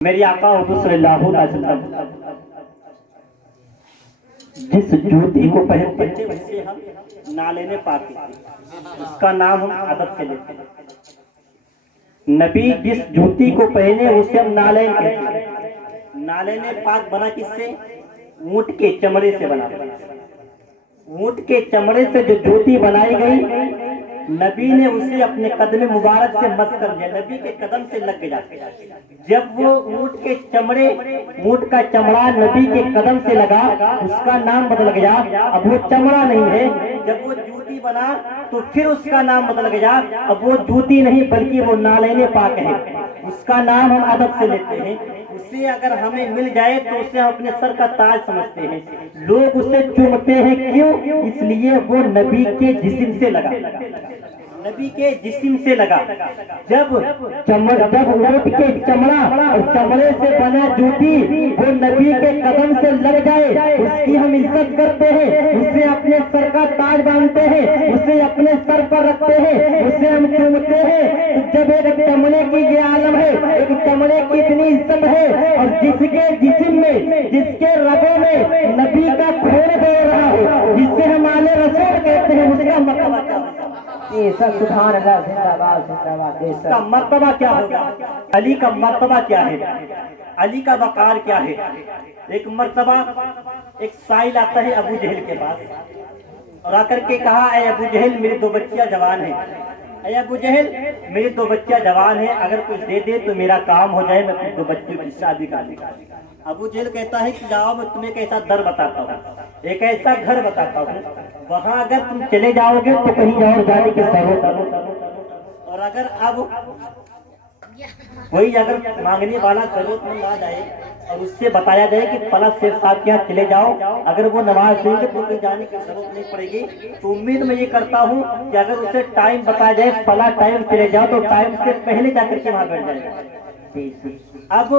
میری آقا حضور صلی اللہ علیہ وسلم جس جوتی کو پہنتے تھے اسے ہم نالین پاک کہتے ہیں، اس کا نام ہم ادب سے لیتے ہیں۔ نبی جس جوتی کو پہنے اسے ہم نالین کہتے ہیں۔ نالین پاک بنا کس سے؟ اونٹ کے چمڑے سے بنا۔ اونٹ کے چمڑے سے جو جوتی بنائی گئی، نبی نے اسے اپنے قدم مبارک سے مس کر لیا، نبی کے قدم سے لگ گیا۔ جب وہ اونٹ کے چمڑے، اونٹ کا چمڑا نبی کے قدم سے لگا، اس کا نام بدل گیا۔ اب وہ چمڑا نہیں ہے، جب وہ جوتی بنا تو پھر اس کا نام بدل گیا۔ اب وہ جوتی نہیں بلکہ وہ نالین پاک ہے، اس کا نام ہم ادب سے لیتے ہیں۔ اسے اگر ہمیں مل جائے تو اسے ہم اپنے سر کا تاج سمجھتے ہیں، لوگ اسے چومتے ہیں۔ کیوں؟ اس لیے وہ نبی کے جسم سے لگا، نبی کے جسم سے لگا۔ جب اونٹ کے چمڑا اور چمڑے سے بنا جوتی وہ نبی کے قدم سے لگ جائے، اس کی ہم عزت کرتے ہیں، اسے اپنے سر کا تاج باندھتے ہیں، اسے اپنے سر پر رکھتے ہیں، اسے ہم چومتے ہیں۔ جب ایک چمڑے کی یہ عالم ہے، ایک چمڑے کی اتنی عزت ہے، اور جس کے جسم میں، جس کے رگوں میں نبی کا خون بہہ رہا ہو، جسے ہم آل رسول کہتے ہیں، اس کا مرتبہ کیا ہوگا؟ سبحان اللہ، زندہ باد زندہ باد۔ اس کا مرتبہ کیا ہوگا؟ علی کا مرتبہ کیا ہے؟ علی کا وقار کیا ہے؟ ایک مرتبہ ایک سائل آتا ہے ابو جہل کے پاس اور آ کر کے کہا، اے ابو جہل میری 2 بچیاں جوان ہیں، اے ابو جہل میری 2 بچیاں جوان ہیں، اگر کچھ دے دے تو میرا کام ہو جائے، میں اپنی 2 بچیوں کی شادی کر لوں۔ ابو جہل کہتا ہے کہ جاؤ، میں تمہیں ایک ایسا در بتاتا ہوں، ایک ایسا گھر بتاتا ہوں، وہاں اگر تم چلے جاؤ گے تو کہیں اور جانے کی ضرورت نہیں، اور اگر اب کوئی اگر مانگنے والا ضرورت مند آ جائے اور اس سے بتایا جائے کہ فلاں شیخ صاحب کے یہاں چلے جاؤ، اگر وہ نماز دیں گے تو کہیں جانے کی ضرورت نہیں پڑے گی، تو امید میں یہ کرتا ہوں کہ اگر اسے ٹائم بتایا جائے فلاں ٹائم چلے جاؤ تو ٹائم سے پہلے جا کر کے وہاں بیٹھ جائے گا۔ اب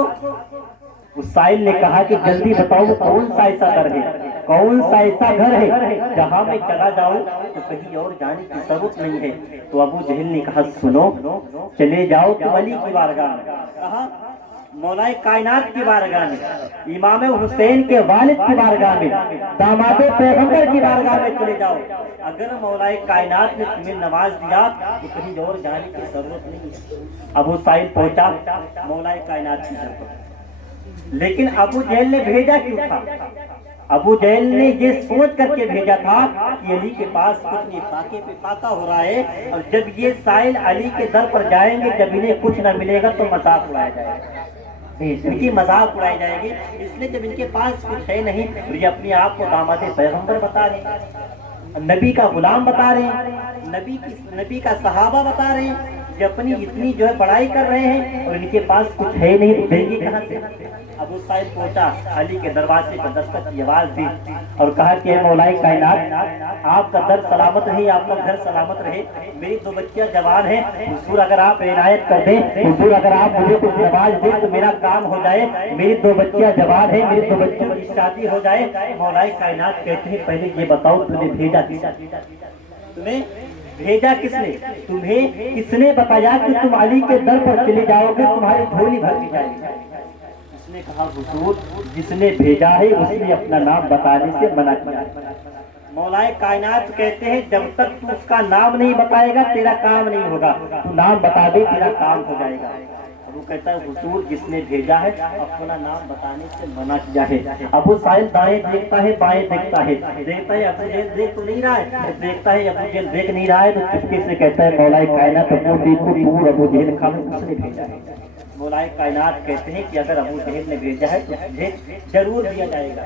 اس سائل نے کہا کہ جلدی بتاؤ وہ کون سا ایسا در ہے، کون سا ایسا گھر ہے جہاں میں چلا جاؤں تو کہیں اور جانے کی ضرورت نہیں ہے۔ تو ابو جہل نے کہا سنو، چلے جاؤ تو علی کی بارگاہ میں، کہا مولا کائنات کی بارگاہ میں، امام حسین کے والد کی بارگاہ میں، داماد پیغمبر کی بارگاہ میں چلے جاؤ۔ اگر مولا کائنات نے تمہیں نواز دیا تو کہیں اور جانے کی ضرورت نہیں ہے۔ ابو سائل پہنچا مولا کائنات کی طرف، لیکن ابو جہل نے بھیجا کیوں تھا؟ ابو جہل نے یہ سوچ کر کے بھیجا تھا کہ علی کے پاس کچھ نہیں، فاقے پہ فاقہ ہو رہا ہے، اور جب یہ سائل علی کے در پر جائیں گے، جب انہیں کچھ نہ ملے گا تو مذاق اڑایا جائے گا، ان کی مذاق اڑائی جائے گی۔ اس لیے جب ان کے پاس کچھ ہے نہیں، اور یہ اپنے آپ کو داماد پیغمبر بتا رہے ہیں، نبی کا غلام بتا رہے ہیں، نبی کا صحابہ بتا رہے ہیں، یہ اپنی اتنی جو ہے بڑائی کر رہے ہیں اور ان کے پاس کچھ ہے نہیں، تو دیں گے کہاں سے؟ ابو سائل پہنچا، علی کے دروازے پر دستک کی آواز دی اور کہا کہ اے مولا کائنات، آپ کا در سلامت رہے، آپ کا گھر سلامت رہے، میری 2 بچیاں جوان ہیں، حضور اگر آپ عنایت کر دیں، حضور اگر آپ مجھے کچھ نواز دیں تو میرا کام ہو جائے، میری 2 بچیاں جوان ہیں، میری 2 بچیوں کی شادی ہو جائے۔ مولا کائنات کہتے ہیں پہلے یہ بتاؤ تمہیں بھیجا کس نے؟ تمہیں بھیجا کس نے؟ تمہیں کس نے بتایا کہ تم علی کے در پر چلے جاؤ گے تمہاری جھولی بھر دی جائے گی؟ اس نے کہا حضور جس نے بھیجا ہے اس نے اپنا نام بتانے سے منع کیا۔ مولا کائنات کہتے ہیں جب تک تو اس کا نام نہیں بتائے گا تیرا کام نہیں ہوگا، تو نام بتا دے تیرا کام ہو جائے گا۔ وہ کہتا ہے حضور جس نے بھیجا ہے اپنا نام بتانے سے منع کیا ہے۔ ابو سائل دائیں دیکھتا ہے، بائیں دیکھتا ہے، دیکھتا ہے ابو جہل دیکھ تو نہیں رہا ہے، دیکھتا ہے ابو جہل دیکھ نہیں رہا ہے، تو چپکے سے کہتا ہے مولا کائنات ابو دیکھو دور ابو جہل کھا اس نے بھیجا ہے۔ مولا کائنات کہتے ہیں کہ اگر ابو جہل نے بھیجا ہے تو تجھے ضرور دیا جائے گا۔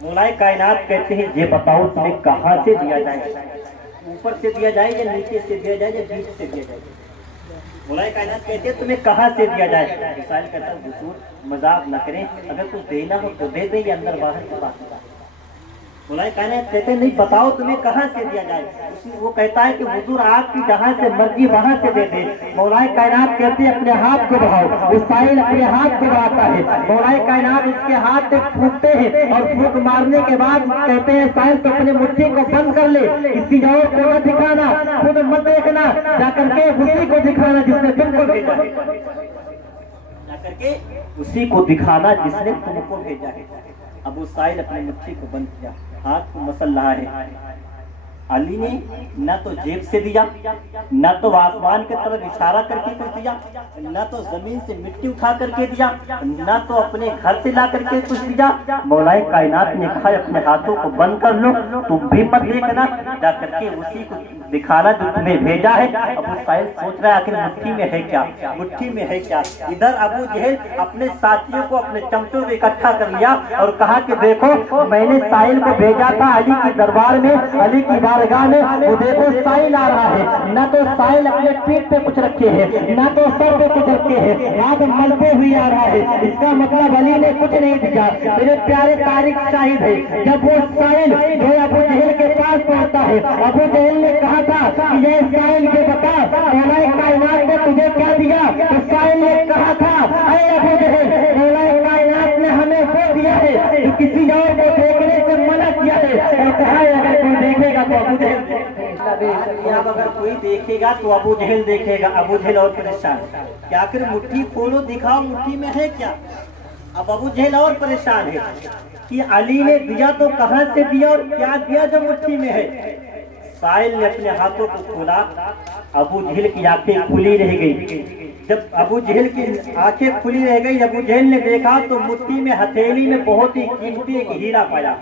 مولا کائنات کہتے ہیں یہ بتاؤ تمہیں کہاں سے دیا جائے، اوپر سے دیا جائے یا نیچے سے دیا جائے یا بیچ سے دیا جائے؟ مولا کائنات کہتے ہیں تمہیں کہاں سے دیا جائے؟ سائل کہتا ہے حضور مذاق نہ کریں، اگر کچھ دینا ہو تو دے دیں یا اندر باہر کی بات ہے۔ مولا کائنات کہتے ہیں نہیں بتاؤ تمہیں کہاں سے دیا جائے؟ وہ کہتا ہے کہ حضور آپ کی جہاں سے مرضی وہاں سے دے دیں۔ مولا کائنات کہتے ہیں اپنے ہاتھ کو بڑھاؤ، وہ سائل اپنے ہاتھ کو بڑھاتا ہے، مولا کائنات اس کے ہاتھ سے پھونکتے ہیں اور پھونک مارنے کے بعد کہتے ہیں سائل تو اپنے مٹھی کو بند کر لے، کسی اور کو مت دکھانا، خود مت دیکھنا، جا کر کے اسی کو دکھانا جس نے تم کو بھیجا۔ کر کے اسی کو دکھانا جس نے تم کو بھیجا ہے۔ ابو سائل اپنی مٹھی کو بند کیا، ہاتھ کو مسل رہا ہے۔ علی نے نہ تو جیب سے دیا، نہ تو آسمان کی طرف اشارہ کر کے کچھ دیا، نہ تو زمین سے مٹی اٹھا کر کے دیا، نہ تو اپنے گھر سے لا کر کے کچھ دیا۔ مولا کائنات نے کہا اپنے ہاتھوں کو بند کر لو، تم بھی مت دیکھنا، جا کر کے اسی کو دکھانا جو تمہیں بھیجا ہے۔ ابو سائل سوچ رہا ہے آخر مٹھی میں ہے کیا، مٹھی میں ہے کیا۔ ادھر ابو جہل اپنے ساتھیوں کو، اپنے چمچوں کو اکٹھا کر لیا اور کہا کہ دیکھو میں نے سائل کو بھیجا تھا علی کے دربار میں، علی کی بارگاہ میں، وہ دیکھو سائل آ رہا ہے، نہ تو سائل اپنے پیٹ پہ کچھ رکھے ہیں، نہ تو سر پہ کچھ رکھے ہیں، ہاتھ ملتے ہوئے آ رہا ہے۔ اس کا مطلب علی نے کچھ نہیں دیا۔ میرے پیارے تاریخ شاہد ہے، جب وہ سائل جو ابو جہل کے پاس پہنچتا ہے، ابو جہل نے کہا تھا کہ یہ سائل یہ بتا مولا کائنات نے تجھے کیا دیا؟ تو سائل نے کہا تھا اے ابو جہل، مولا کائنات نے ہمیں وہ دیا ہے جو کسی اور کو دیکھنے سے منع کیا ہے، اور کہا ہے اگر کوئی دیکھے گا تو ابو جہل، اب اگر کوئی دیکھے گا تو ابو جہل دیکھے گا۔ ابو جہل اور پریشان، کیا آخر مٹھی کھولو دکھاؤ مٹھی میں ہے کیا۔ اب ابو جہل اور پریشان ہے کہ علی نے دیا تو کہاں سے دیا اور کیا دیا جو مٹھی میں ہے۔ سائل نے اپنے ہاتھوں کو کھولا، ابو جہل کی آنکھیں کھلی رہ گئی۔ جب ابو جہل کی آنکھیں کھلی رہ گئی، ابو جہل نے دیکھا تو مٹھی میں ہتھیلی میں بہت ہی قیمتی ایک ہیرا پایا۔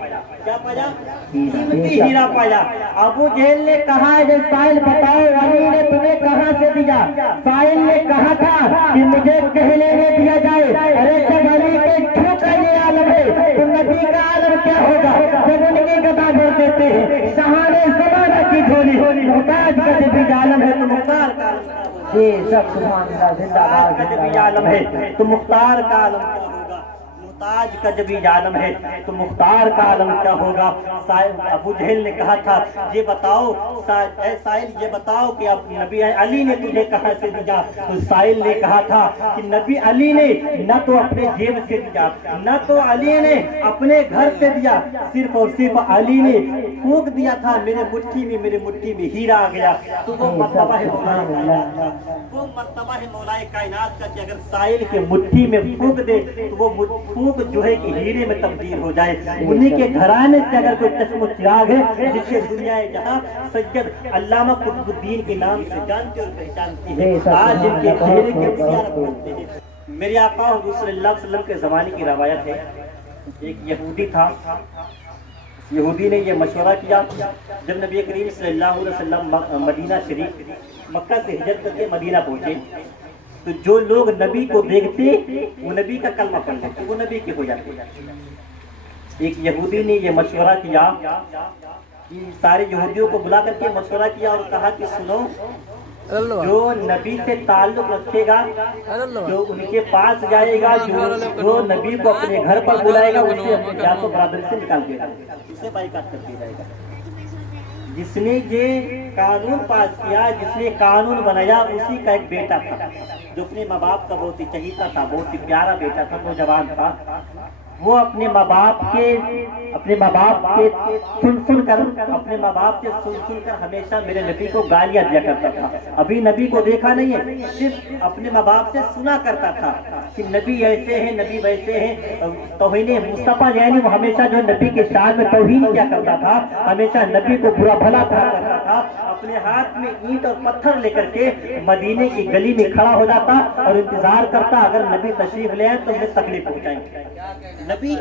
کیا پایا؟ قیمتی ہیرا پایا۔ ابو جہل نے کہا کہ سائل بتاؤ علی نے تمہیں کہاں سے دیا؟ سائل نے کہا تھا کہ مجھے کہنے میں دیا جائے۔ ارے جب علی کے جھوٹ کا یہ عالم ہے تو نبی کا عالم کیا ہوگا؟ جب ان کی گدا بھر دیتے ہیں شہانے زمانہ کی جھولی، محتاج کا جب بھی عالم ہے تو مختار کا عالم کیا ہوگا؟ جی سب سبحان اللہ، زندہ باد، کا جب عالم ہے تو مختار کا عالم کیا ہوگا؟ محتاج کا جب عالم ہے تو مختار کا عالم کیا ہوگا؟ ابو جہل نے کہا تھا یہ بتاؤ اے سائل یہ بتاؤ کہ اب نبی علی نے تجھے کہاں سے دیا؟ تو سائل نے کہا تھا کہ نبی علی نے نہ تو اپنے جیب سے دیا، نہ تو علی نے اپنے گھر سے دیا، صرف اور صرف علی نے پھونک دیا تھا میرے مٹھی میں ہیرا آ گیا۔ تو وہ مرتبہ ہے وہ مرتبہ ہے مولا کائنات کا کہ اگر سائل کے مٹھی میں پھونک دے تو وہ پھونک جو ہے کہ ہیرے میں تبدیل ہو جائے۔ انہی کے گھرانے سے اگر کوئی چشم و چراغ ہے جسے دنیا جہاں سید علامہ قطب الدین کے نام سے جانتے اور پہچانتی ہے، آج ان کے چہرے کی زیارت کرتے ہیں۔ میرے آقا حضور صلی اللہ علیہ وسلم کے زمانے کی روایت ہے، ایک یہودی تھا، یہودی نے یہ مشورہ کیا جب نبی کریم صلی اللہ علیہ وسلم مدینہ شریف مکہ سے ہجرت کر کے مدینہ پہنچے تو جو لوگ نبی کو دیکھتے وہ نبی کا کلمہ پڑھ لیتے، وہ نبی کے ہو جاتے۔ ایک یہودی نے یہ مشورہ کیا کہ سارے یہودیوں کو بلا کر کے مشورہ کیا اور کہا کہ سنو، جو نبی سے تعلق رکھے گا، جو ان کے پاس جائے گا، جو نبی کو اپنے گھر پر بلائے گا، اسے یا تو برادری سے نکال دے گا، اسے بائیکاٹ کر دیا جائے گا۔ جس نے یہ قانون پاس کیا، جس نے قانون بنایا، اسی کا ایک بیٹا تھا جو اپنے ماں باپ کا بہت ہی چہیتا تھا، بہت ہی پیارا بیٹا تھا، نوجوان تھا۔ وہ اپنے ماں باپ کے سن کر ہمیشہ میرے نبی کو گالیاں دیا کرتا تھا۔ ابھی نبی کو دیکھا نہیں ہے، صرف اپنے ماں باپ سے سنا کرتا تھا کہ نبی ایسے ہیں، نبی ویسے ہیں، توہین مصطفیٰ، یعنی وہ ہمیشہ جو نبی کے شان میں توہین کیا کرتا تھا، ہمیشہ نبی کو برا بھلا کہا کرتا تھا۔ اپنے ہاتھ میں اینٹ اور پتھر لے کر کے مدینے کی گلی میں کھڑا ہو جاتا اور انتظار کرتا اگر نبی تشریف لے آئے تو ہمیں تکلیف پہنچائیں گے، نبی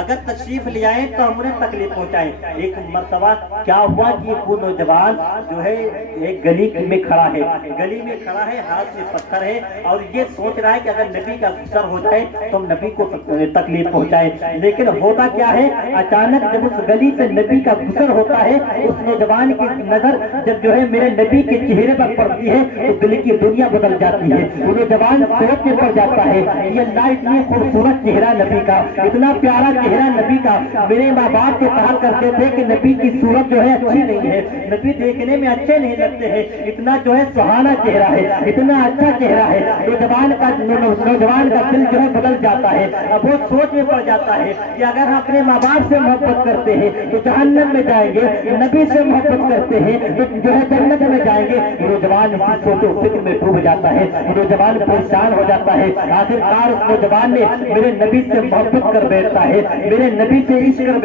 اگر تشریف لے آئے تو ہم انہیں تکلیف پہنچائیں۔ ایک مرتبہ کیا ہوا کہ وہ نوجوان جو ہے ایک گلی میں کھڑا ہے، ہاتھ میں پتھر ہے اور یہ سوچ رہا ہے کہ اگر نبی کا غسل ہو جائے تو ہم نبی کو تکلیف پہنچائیں۔ لیکن ہوتا کیا ہے، اچانک جب اس گلی سے نبی کا غسل ہوتا ہے، اس نوجوان کی نظر جب جو ہے میرے نبی کے چہرے پر پڑتی ہے تو دل کی دنیا بدل جاتی ہے۔ وہ نوجوان سوچ میں پڑ جاتا ہے یہ اللہ اتنی خوبصورت چہرہ نبی کا، اتنا پیارا चेहरा नबी का। मेरे माँ बाप तो कहा करते थे कि नबी की सूरत जो है अच्छी नहीं है, नबी देखने में अच्छे नहीं लगते हैं, इतना जो है सुहाना चेहरा है, इतना अच्छा चेहरा है। नौजवान का दिल जो है बदल जाता है। अब वो सोच में पड़ जाता है कि अगर हम अपने माँ बाप से मोहब्बत करते हैं तो जहन्नम में जाएंगे, नबी से मोहब्बत करते हैं तो जो है जन्नत में जाएंगे। नौजवान सोचो फिक्र में डूब जाता है, नौजवान परेशान हो जाता है। आखिरकार उस नौजवान ने मेरे नबी से मोहब्बत कर बैठता है, मेरे नबी से इश्क कर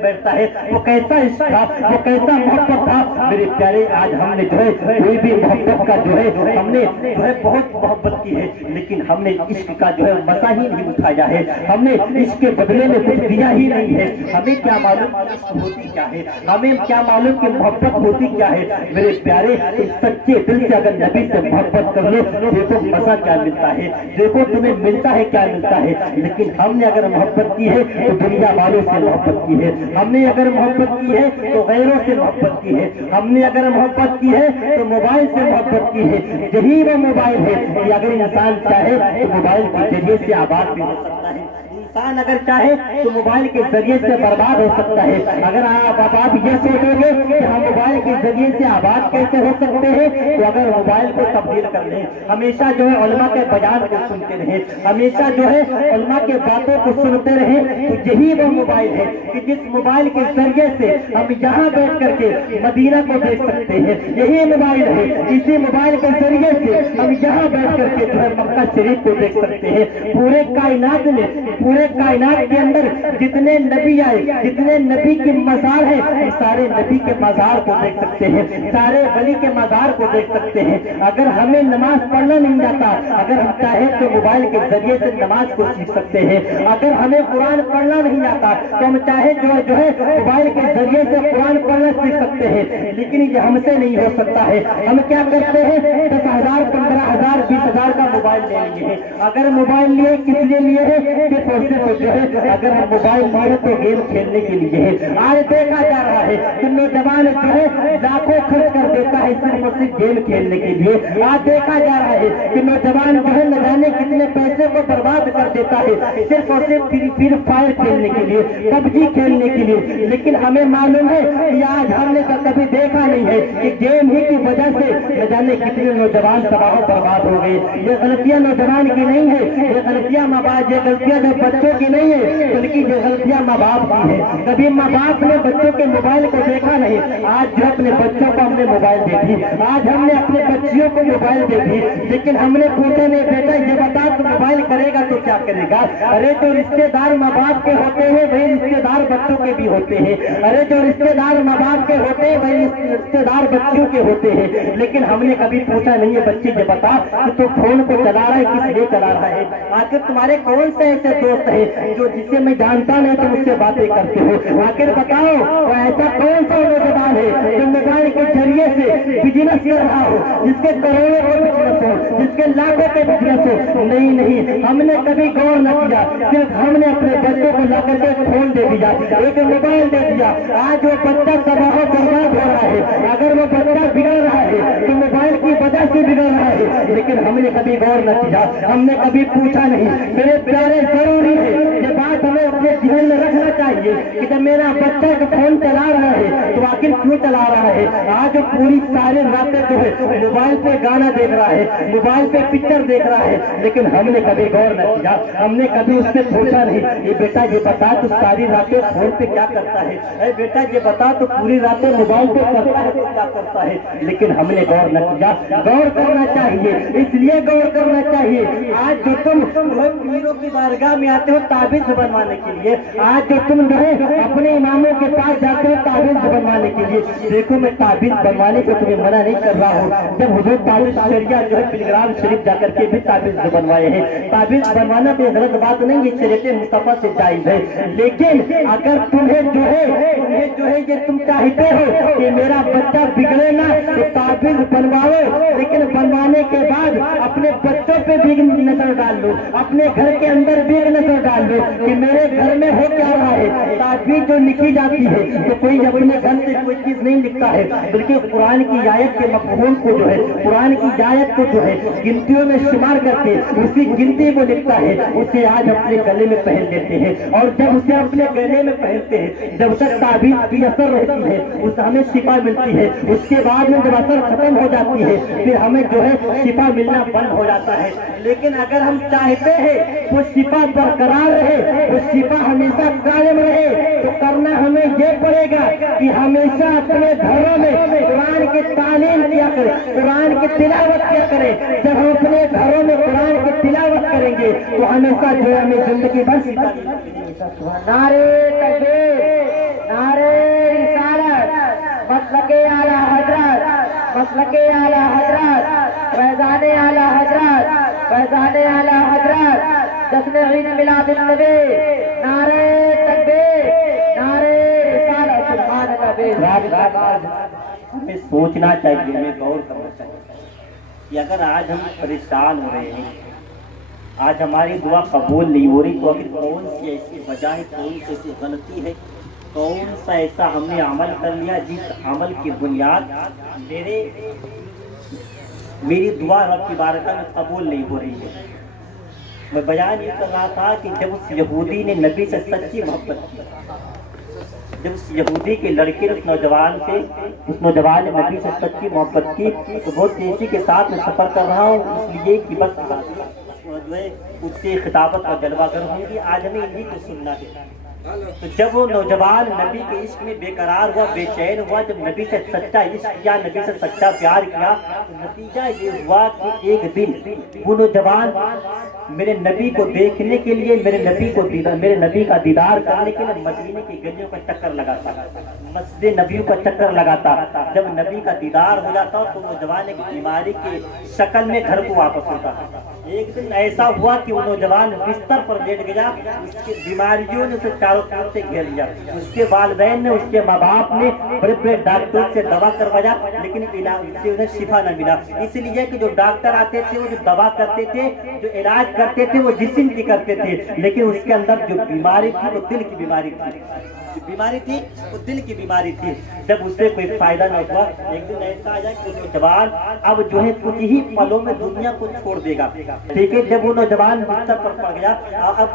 बैठता है। वो कैसा इश्क था, वो कैसा मोहब्बत था मेरे प्यारे। आज हमने जो है कोई भी मोहब्बत का जो है हमने जो है बहुत मोहब्बत की है, लेकिन हमने इश्क का जो है मजा ही नहीं उठाया है, हमने इश्क के बदले में कुछ दिया ही नहीं है। हमें क्या मालूम इश्क होती क्या है, हमें क्या मालूम कि मोहब्बत होती क्या है। मेरे प्यारे सच्चे दिल से अगर नबी से मोहब्बत कर लो, देखो मजा क्या मिलता है, देखो तुम्हें मिलता है क्या मिलता है। लेकिन हमने अगर मोहब्बत की है तो दुनिया वालों से मोहब्बत की है, हमने अगर मोहब्बत की है तो गैरों से मोहब्बत की है, हमने अगर मोहब्बत की है तो मोबाइल से मोहब्बत की है। यही वो मोबाइल है कि अगर इंसान चाहे तो मोबाइल के जरिए से आबाद भी हो सकता है, इंसान अगर चाहे तो मोबाइल के जरिए से बर्बाद हो सकता है। अगर आप ये सोचोगे कि हम मोबाइल के जरिए से आबाद कैसे हो सकते हैं, तो अगर मोबाइल को तब्दील कर लें, हमेशा जो है उलमा के बयान को सुनते रहे, हमेशा जो है उलमा के बातों को सुनते रहे, तो यही वो मोबाइल है कि जिस मोबाइल के जरिए से हम यहाँ बैठ करके मदीना को देख सकते हैं। यही मोबाइल है, इसी मोबाइल के जरिए से हम यहाँ बैठ करके जो है मक्का शरीफ को देख सकते हैं। पूरे कायनात में, पूरे कायनात के अंदर जितने नबी आए, जितने नबी के मजार है, सारे नबी के मजार को देख सकते हैं, सारे वली के मजार को देख सकते हैं। अगर हमें नमाज पढ़ना नहीं आता, अगर हम चाहे तो मोबाइल के जरिए से नमाज को सीख सकते हैं। अगर हमें कुरान पढ़ना नहीं आता तो हम चाहे जो है मोबाइल के जरिए से कुरान पढ़ना सीख सकते हैं। लेकिन ये हमसे नहीं हो सकता है। हम क्या करते हैं, 10,000, 15,000, 20,000 का मोबाइल ले लिए हैं। अगर मोबाइल लिए किस लिए लिए है, सिर्फ और सिर्फ जो है अगर हम मोबाइल लिए तो गेम खेलने के लिए है। आज देखा जा रहा है कि नौजवान जो है लाखों खर्च कर देता है सिर्फ और सिर्फ गेम खेलने के लिए। आज देखा जा रहा है कि नौजवान जो है न जाने कितने पैसे को बर्बाद कर देता है सिर्फ और सिर्फ फ्री फायर खेलने के लिए, पबजी खेलने के लिए। लेकिन हमें मालूम है कि आज हमने तो कभी देखा नहीं है कि गेम ही की वजह से न जाने कितने नौजवान तबाह बर्बाद हो गए। ये गलतियां नौजवान की नहीं है, ये गलतियां माँ बाप, ये गलतियां जो बच्चों की नहीं है, बल्कि ये गलतियां माँ बाप की है। कभी माँ बाप ने बच्चों के मोबाइल को देखा नहीं, आज जो अपने बच्चों को हमने मोबाइल दे दी, आज हमने अपने बच्चियों को मोबाइल दे दी। लेकिन हमने पूछा नहीं, बेटा ये बता तो मोबाइल करेगा तो क्या करेगा। अरे जो रिश्तेदार माँ बाप के होते हैं वही रिश्तेदार बच्चों के भी होते हैं। अरे जो रिश्तेदार माँ बाप के होते हैं वही रिश्तेदार बच्चों के होते हैं। लेकिन हमने कभी पूछा नहीं है, बच्चे ये बता कि तू फोन को चला रहा है किस लिए चला रहा है। आखिर तुम्हारे कौन से ऐसे दोस्त है जो जिसे मैं जानता नहीं तुम उससे बातें करते हो। आखिर बताओ वो ऐसा कौन सा नौजवान है जो मोबाइल के जरिए से बिजनेस कर रहा हो, जिसके करोड़ों के बिजनेस हो, जिसके लाखों के बिजनेस हो। नहीं नहीं, हमने कभी गौर न किया, सिर्फ हमने अपने बच्चों को ला करके फोन दे दिया, एक मोबाइल दे दिया। आज वो बच्चा तबाह बर्बाद हो रहा है। अगर वो बच्चा बिगड़ रहा है तो मोबाइल की वजह से बिगड़ रहा है। लेकिन हमने कभी गौर न किया, हमने कभी पूछा नहीं। मेरे प्यारे, जरूरी है ये बात हमें अपने जीवन में रखना चाहिए कि जब मेरा बच्चा को फोन चला रहा है तो आखिर क्यों चला रहा है। आज वो पूरी सारी रातें जो है मोबाइल पे गाना देख रहा है, मोबाइल पे पिक्चर देख रहा है। लेकिन हमने कभी गौर न किया, हमने कभी उससे पूछा नहीं, ये बेटा ये बता तो सारी रातें फोन पे क्या करता है, अरे बेटा ये बता तो पूरी रातें मोबाइल पे करता है तो क्या करता है। लेकिन हमने गौर न किया। गौर करना चाहिए, इसलिए गौर करना चाहिए। आज जो तुम पीरों की बारगाह में आते हो ताबीज बनवाने के लिए, आज जो तुम जो है अपने इमामों के पास जाते हो ताबीज बनवाने के लिए, देखो मैं ताबीज बनवाने से तुम्हें मना नहीं कर रहा हूँ। जब हुजूर ताबीज शरिया जो है पिलग्राम शरीफ जाकर के भी ताबीज बनवाए हैं। ताबीज बनवाना कोई गलत बात नहीं, ये शरीयत मुस्तफा से जायज है। लेकिन अगर तुम्हें जो है ये तुम चाहते हो कि मेरा बच्चा बिगड़े ना तो ताबीज बनवाओ, लेकिन बनवाने के बाद अपने बच्चों पे भी नजर डाल लो, अपने घर के अंदर भी नजर डाल लो कि मेरे घर में हो क्या रहा है, ताबीज जो लिखी जाती है तो कोई अपने घर से कोई चीज नहीं लिखता है, बल्कि कुरान की आयत के मफ़हूम को जो है, कुरान की आयत को जो है गिनतियों में शुमार करके उसी गिनती को लिखता है, उसे आज अपने गले में पहन लेते हैं। और जब उसे अपने गले में पहनते हैं, जब तक ताबीज की असर रहती है उस हमें शिफा मिलती है। उसके बाद में जब असर खत्म हो जाती है फिर हमें जो है शिफा मिलना बंद हो जाता है। लेकिन अगर हम चाहते हैं वो शिफा बरकरार रहे, वो शिफा हमेशा कायम रहे, तो करना हमें ये पड़ेगा कि हमेशा अपने घरों में कुरान की तालीम किया करें, कुरान की तिलावत किया करें। जब हम अपने घरों में कुरान की तिलावत करेंगे तो हमेशा जो है हमें जिंदगी भर शिफा मिलेगी। नारे तकबीर, नारे रिसालत, मसलके आला हजरत, मसलके आला हजरत, फैजाने आला हजरत, फैजाने आला हजरत, जश्न ईद मिलादुन नबी, नारे तकबीर, नारे रिसालत, सुभान अल्लाह। हमें सोचना चाहिए, हमें गौर करना चाहिए कि अगर आज हम परेशान हो रहे हैं, आज हमारी दुआ कबूल नहीं हो रही, तो आखिर कौन सी ऐसी वजह है, कौन सी ऐसी गलती है, कौन सा ऐसा हमने अमल कर लिया जिस अमल की बुनियाद मेरी दुआ रब की बारगाह में कबूल नहीं हो रही है। मैं बयान ये कर रहा था कि जब उस यहूदी ने नबी से सच्ची मोहब्बत की, जब उस यहूदी के लड़के उस नौजवान ने नबी से सच्ची मोहब्बत की, तो बहुत तेजी के साथ मैं सफर कर रहा हूँ इसलिए कि बस जो है उससे खिताबत और जलवागर होंगी, आज हमें इन्हीं को सुनना है। तो जब वो नौजवान नबी के इश्क में बेकरार हुआ, बेचैन हुआ, जब नबी से सच्चा इश्क किया, नबी से सच्चा प्यार किया, तो नतीजा ये हुआ कि एक दिन वो नौजवान मेरे नबी को देखने के लिए, मेरे नबी का दीदार करने के लिए मदीने की गलियों का चक्कर लगाता, मस्जिद नबी का चक्कर लगाता। जब नबी का दीदार हो जाता तो नौजवान एक बीमारी की शक्ल में घर को वापस होता। एक दिन ऐसा हुआ कि वो नौजवान बिस्तर पर लेट गया, उसकी बीमारियों ने उसे चारों तरफ से घेर लिया। उसके वालिदैन ने, उसके माँ बाप ने बड़े बड़े डॉक्टर से दवा करवाया, लेकिन इलाज से उन्हें शिफा न मिला। इसलिए कि जो डॉक्टर आते थे, वो जो दवा करते थे, जो इलाज करते थे, वो जिस्म की करते थे, लेकिन उसके अंदर जो बीमारी थी वो दिल की बीमारी थी, वो दिल की बीमारी थी। जब उससे कोई फायदा न हुआ, एक दिन ऐसा आया कि नौजवान अब जो है कुछ ही पलों में दुनिया को छोड़ देगा। ठीक है, जब वो नौजवान बिस्तर पर पड़ गया, अब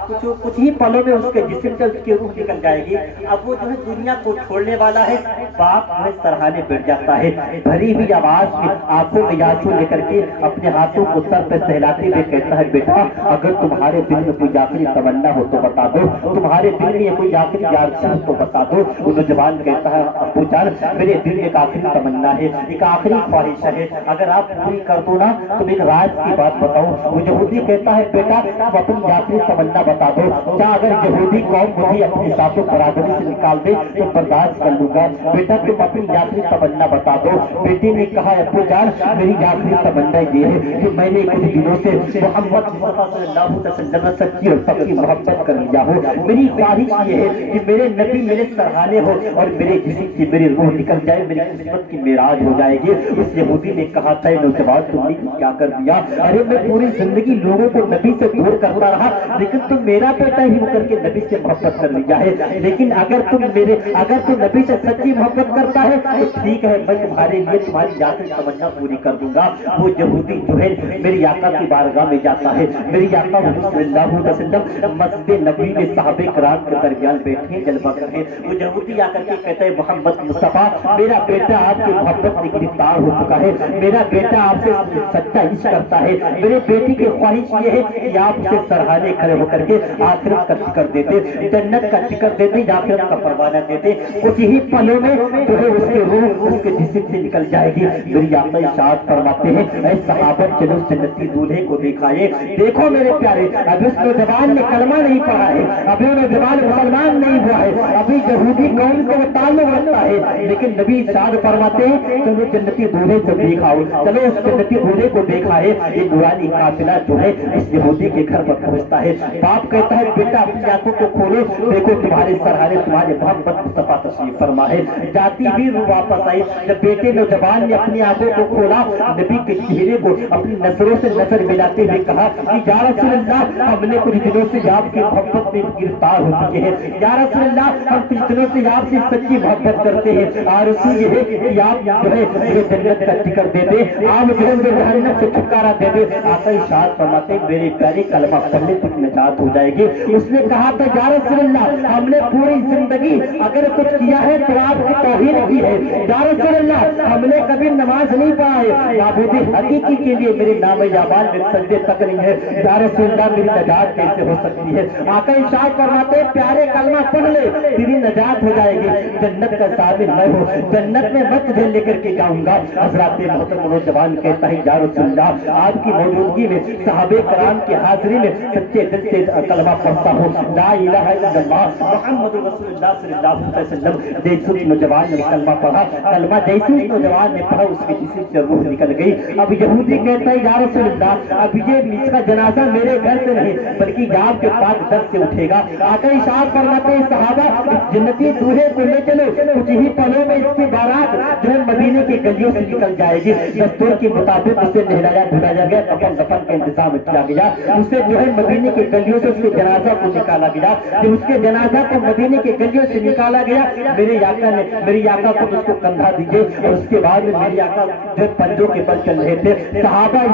कुछ ही पलों में उसके जिस्म से उसकी रूह निकल जाएगी। अब वो जो है दुनिया को छोड़ने वाला है। बाप जो है सराहने बैठ जाता है, भरी हुई आवाज में आंखों में आंसू लेकर के अपने हाथों को सर पर सहलाते हुए कहता है, बेटा अगर तुम्हारे दिल में कोई आखिरी तमन्ना हो तो बता दो, तुम्हारे दिल में कोई आखिरी आरज़ू हो तो बता दो। वो नौजवान कहता है, अब्बू जान मेरे दिल में एक आखिरी तमन्ना है, एक आखिरी ख्वाहिश है, अगर आप पूरी कर दो ना तो एक राज की बात बताओ। वो यहूदी कहता है, बेटा आप अपनी आखिरी तमन्ना बता दो, क्या अगर यहूदी कौम मुझे अपनी साथों बरादरी से निकाल दे तो बर्दाश्त कर लूंगा। बेटा तुम अपनी आखिरी तमन्ना बता दो। बेटे ने कहा, अब्बू जान मेरी आखिरी तमन्ना ये है कि मैंने कुछ दिनों से मोहम्मद सल्लल्लाहु अलैहि वसल्लम से सच्ची और पक्की मोहब्बत कर लिया हो। मेरी ख्वाहिश ये है कि मेरे नबी मेरे सराहने हो और मेरे जिस्म की मेरी रूह निकल जाए, मेरी किस्मत की मेराज हो जाएगी। उस यहूदी ने कहा था, नौजवान तुमने क्या कर दिया? अरे मैं पूरी जिंदगी लोगों को नबी से दूर करता रहा, लेकिन तुम मेरा बेटा ही होकर के नबी से मोहब्बत कर लिया है। लेकिन अगर तुम नबी से सच्ची मोहब्बत करता है तो ठीक है, मैं तुम्हारे लिए तुम्हारी आखिरी तमन्ना पूरी कर दूंगा। वो यहूदी जो है मेरी आका की बारगाह में जाता है। मेरी आका सल्लल्लाहु अलैहि वसल्लम मस्जिद नबी में साहबे किराम के दरमियान बैठे जलवा कर हैं। वो यहूदी आकर के कहते हैं, मोहम्मद मुस्तफा मेरा बेटा आपकी मोहब्बत में गिरफ्तार हो चुका है, मेरा बेटा आपसे सच्चा इश्क करता है। मेरे बेटी की ख्वाहिश ये है कि आप उसे सराहने खड़े होकर के आखिरत का जिक्र देते, जन्नत का जिक्र देते, आखिरत का परवाना देते। कुछ ही पलों में जो है उसके रूह उसके जिस्म से निकल जाएगी। मेरी आका इरशाद फरमाते हैं, ऐ सहाबत चलो जन्नती दूल्हे को दिखाए। देखो मेरे प्यारे, अभी उस नौजवान ने कलमा नहीं पढ़ा है, अभी वो नौजवान मुसलमान नहीं हुआ है, अभी यहूदी कौम से वो ताल्लुक रखता है, लेकिन नबी इरशाद फरमाते हैं चलो जन्नती दूल्हे से दिखाओ, चलो उस जन्नती दूल्हे को देखा है। ये नूरानी काफिला जो है इस यहूदी के घर पर पहुंचता है। बाप कहता है बेटा अपनी आंखों को खोलो, देखो तुम्हारे सरहारे तुम्हारे मोहम्मद मुस्तफा तशरीफ फरमा है। जाती भी रूह वापस आई। जब बेटे नौजवान ने अपनी आंखों को खोला, नबी के चेहरे को अपनी नजरों से नजर मिलाते हुए कहा कि या रसूल अल्लाह, हमने कुछ दिनों से आपकी मोहब्बत में गिरफ्तार हो चुके हैं। या रसूल अल्लाह, हम कुछ दिनों से आपसे सच्ची मोहब्बत करते हैं। आरज़ू ये है कि आप जो है मुझे जन्नत का टिकट दे दे, आप जो है मुझे जहन्नम से छुटकारा दे दे। आका इरशाद फरमाते मेरे प्यारे कलमा पढ़ने तक निजात हो जाएगी। उसने कहा था या रसूल अल्लाह, हमने पूरी जिंदगी अगर कुछ किया है तो आपकी तौहीन की है। या रसूल अल्लाह, हमने कभी नमाज नहीं पढ़ा है, नाबूदी हकीकी के लिए मेरे नाम जाबान में सजदे तक नहीं है। या रसूल अल्लाह, मेरी नजात कैसे हो सकती है? आका इरशाद फरमाते प्यारे कलमा पढ़ ले, तेरी नजात हो जाएगी। जन्नत का शामिल मैं हूँ, जन्नत में मैं तुझे लेकर के जाऊंगा। हजरत मोहतरम नौजवान कहता है या रसूल अल्लाह, आपकी मौजूदगी में सहाबे कराम की हाजिरी में सच्चे दिल से कलमा पढ़ता हूँ, ला इलाहा इल्लल्लाह मुहम्मदुर रसूलुल्लाह सल्लल्लाहु अलैहि वसल्लम। जैसे नौजवान ने कलमा पढ़ा, कलमा जैसे ही नौजवान ने पढ़ा उसके जिस्म से रूह निकल गई। अब यहूदी कहता है या रसूल अल्लाह, अब ये इसका जनाजा मेरे घर से नहीं बल्कि आपके पास दर से उठेगा। आका इरशाद फरमाते हैं सहाबा, इस जन्नती दूल्हे को ले चलो, कुछ ही पलों में इसकी बारात जो है मदीने की गलियों से निकल जाएगी। दस्तूर के मुताबिक उसे नहलाया धुलाया गया, कफन दफन का इंतजाम किया गया। उसे जो है मदीने की गलियों से उसके जनाजा को निकाला गया। जब उसके जनाजा को मदीने की गलियों से निकाला गया, मेरे आका को उसको कंधा दीजिए। और उसके बाद में मेरे आका जो पंजों के बल चल रहे थे। सहाबा या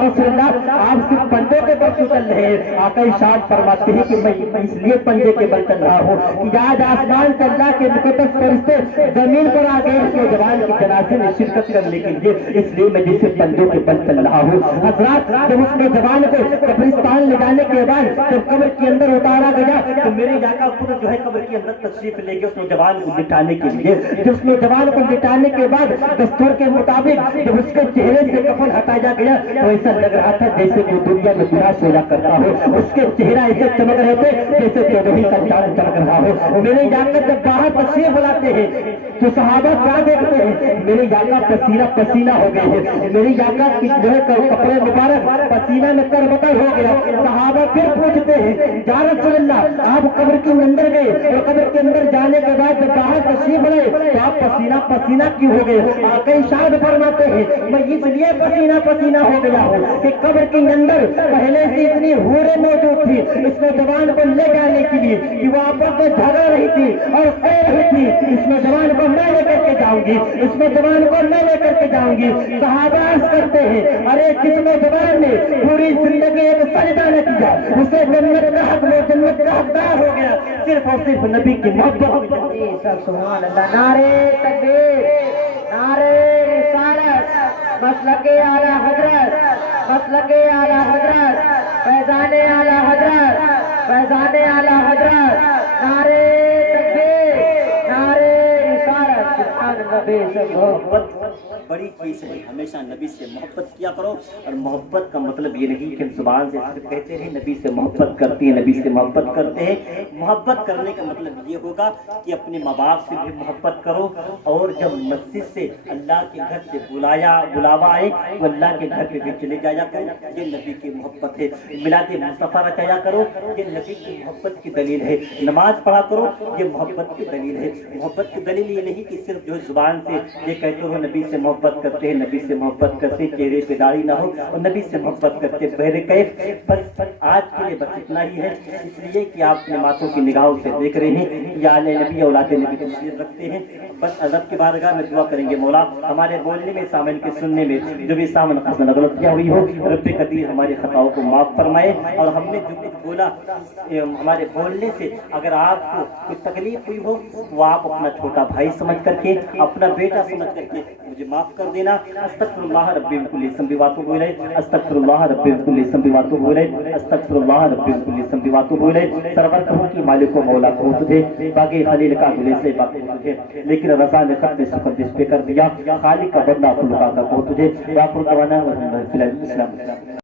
रसूल अल्लाह, आप सिर्फ पंजों के बल क्यों चल रहे हैं? आका इरशाद फरमाते हैं कि मैं इसलिए पंजे के बल चल रहा हूँ कि आज आसमान से अल्लाह के मुकद्दस फरिश्ते जमीन पर आ गए उसके जवान की जनाजे में शिरकत करने के लिए, इसलिए मैं जिसे पंजों के बल चल रहा हूँ। हजरात, जब उसके जवान को कब्रिस्तान ले जाने के बाद जब कब्र के अंदर उतारा गया तो मेरे आका खुद जो है कब्र के अंदर तशरीफ ले गए उसमें जवान को लिटाने के लिए। जब उसमें जवान को लिटाने के बाद दस्तूर के मुताबिक जब उसके चेहरे से कफन हटाया गया तो ऐसा लग रहा था जैसे वो दुनिया में दुआ सोया करता हो। उसके चेहरा ऐसे चमक रहे थे जैसे चौदहवीं का चांद चमक रहा हो। मेरे आका जब बाहर तशरीफ बुलाते हैं तो सहाबा क्या देखते हैं? मेरे आका पसीना पसीना हो गए हैं। मेरे आका की जो है कपड़े मुबारक पसीना में तरबतर हो गया। सहाबा फिर पूछते हैं या रसूल अल्लाह, आप कब्र के अंदर गए और कब्र के अंदर जाने के बाद जब बाहर तशरीफ लाए तो आप पसीना पसीना क्यों हो गए? आका इरशाद फरमाते हैं मैं इसलिए पसीना पसीना हो गया हूँ कि कब्र के अंदर पहले से इतनी हूरें मौजूद थी इस नौजवान को ले जाने के लिए कि वो आपस में झगड़ रही थी और कह रही थी इस नौजवान को मैं लेकर के जाऊंगी, इस नौजवान को मैं लेकर के जाऊंगी। सहाबा अर्ज़ करते हैं अरे जिस नौजवान ने पूरी जिंदगी एक सजदा न किया उसे जन्नत का हक में जन्नत का हकदार हो गया सिर्फ और सिर्फ नबी की मोहब्बत में। सुभान अल्लाह, नारे तकबीर, नारे रिसालत, मसलके आला हजरत, मसलके आला हजरत, फैजाने आला हजरत, फैजाने आला हजरत, नारे तकबीर, नारे रिसालत। सुभान नबी से मोहब्बत बड़ी चीज है, हमेशा नबी से मोहब्बत किया करो। और मोहब्बत का मतलब ये नहीं कि हम जुबान से सिर्फ कहते हैं नबी से मोहब्बत करते हैं, नबी से मोहब्बत करते हैं। मोहब्बत करने का मतलब ये होगा कि अपने माँ बाप से भी मोहब्बत करो और जब मस्जिद से अल्लाह के घर से बुलावा आए तो अल्लाह के घर पे भी चले जाया करो, ये नबी की मोहब्बत है। मिलाद मुस्तफा रचाया करो, ये नबी की मोहब्बत की दलील है। नमाज पढ़ा करो, ये मोहब्बत की दलील है। मोहब्बत की दलील ये नहीं कि सिर्फ जो जुबान से ये कहते हो नबी से मोहब्बत करते हैं, नबी से मोहब्बत करते, चेहरे पे दाढ़ी ना हो और नबी से मोहब्बत करते बहरे कैफ। बस आज के लिए बस इतना ही है, इसलिए कि आप अपने माथों की निगाहों से देख रहे हैं या आले नबी औलाद नबी को तस्वीर रखते हैं। बस अदब के बारगाह में दुआ करेंगे मौला हमारे बोलने में सामने के सुनने में जो भी सामन गलत किया हुई हो रब्बे कदीर हमारी खताओं को माफ फरमाए। और हमने जो कुछ बोला हमारे बोलने से अगर आपको कोई तकलीफ हुई हो वो आप अपना छोटा भाई समझ करके अपना बेटा समझ करके मुझे माफ कर देना। अस्तगफिरुल्लाह रब्बिल कुल्ली संबि व अतूबु इलैह, अस्तगफिरुल्लाह रब्बिल कुल्ली संबि व अतूबु इलैह, अस्तगफिरुल्लाह रब्बिल कुल्ली संबि व अतूबु इलैह। सरवर कहूं कि मालिक व मौला कहूं तुझे, बाकी खलील का गुले से बाकी तुझे, लेकिन रज़ा ने खत सफर जिस पे कर दिया, खालिक का बंदा खुदा का कहूं तुझे। या पुरतवाना व इस्लाम।